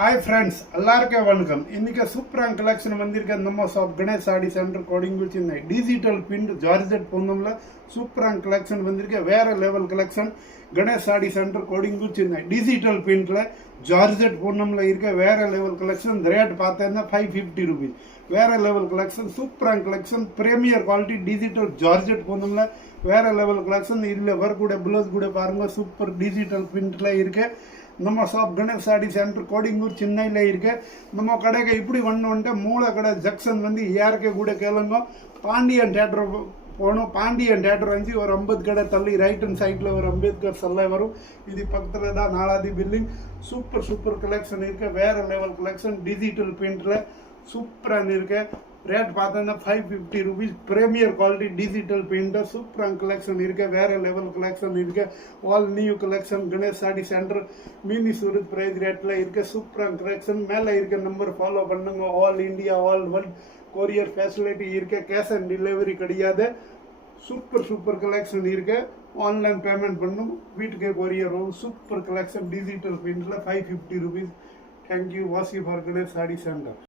Hi friends எல்லாருக்கும் வணக்கம். இன்னைக்கு சூப்பரான கலெக்ஷன் வந்திருக்க நம்ம ஷாப் கணேஷ் சாடி சென்டர் கோடிங் வச்சிருந்தேன். டிஜிட்டல் பிரிண்ட் ஜார்ஜெட் பொண்ணுல சூப்பரான கலெக்ஷன் வந்திருக்க வேற level collection Ganesh Saree Centre கோடிங் வச்சிருந்தேன். டிஜிட்டல் பிரிண்ட்ல ஜார்ஜெட் பொண்ணுல இருக்க வேற லெவல் கலெக்ஷன் ரேட் பார்த்தேன்னா 550 rupees. வேற லெவல் கலெக்ஷன் சூப்பரான collection premier quality digital georgette பொண்ணுல வேற லெவல் கலெக்ஷன் இதுல ஒர்க் கூட ப்ளவுஸ் கூட பாருங்க சூப்பர் டிஜிட்டல் பிரிண்ட்ல இருக்கு. நம்ம ஷாப் கணேஷ் சாடி சென்டர் கோடிங்கூர் சென்னையில் இருக்கு. நம்ம கடைக்கு இப்படி வந்துட்டு மூளை கடை ஜங்ஷன் வந்து ஏற்க கூட கேளுங்க. பாண்டியன் தேட்டர் போகணும். பாண்டியன் தேட்டர் வந்து ஒரு 50 கடை தள்ளி ரைட் ஹேண்ட் சைடில் ஒரு அம்பேத்கர் சிலை வரும். இது பக்கத்தில் தான் 4வது பில்டிங். சூப்பர் கலெக்ஷன் இருக்கு. வேற லெவல் கலெக்ஷன் டிஜிட்டல் பிரிண்டில் சூப்பராக இருக்கு. ரேட் பார்த்தோன்னா 550 rupees. Premier quality digital printer சூப்பரான கலெக்ஷன் இருக்கு. வேற லெவல் கலெக்ஷன் இருக்கு. All new collection Ganesh Saree centre mini Surat price ரேட்ல இருக்கு. சூப்பரான கலெக்ஷன் மேலே இருக்க நம்பர் ஃபாலோ பண்ணுங்க. All India all world courier facility இருக்கு. கேஷ் ஆன் டெலிவரி கிடையாது. சூப்பர் கலெக்ஷன் இருக்கு. ஆன்லைன் பேமெண்ட் பண்ணும் வீட்டுக்கே கொரியர் வரும். சூப்பர் கலெக்ஷன் டிஜிட்டல் பிரிண்ட்ல 550 rupees. தேங்க்யூ வாசி ஃபார் கணேஷ் சாடி சென்டர்.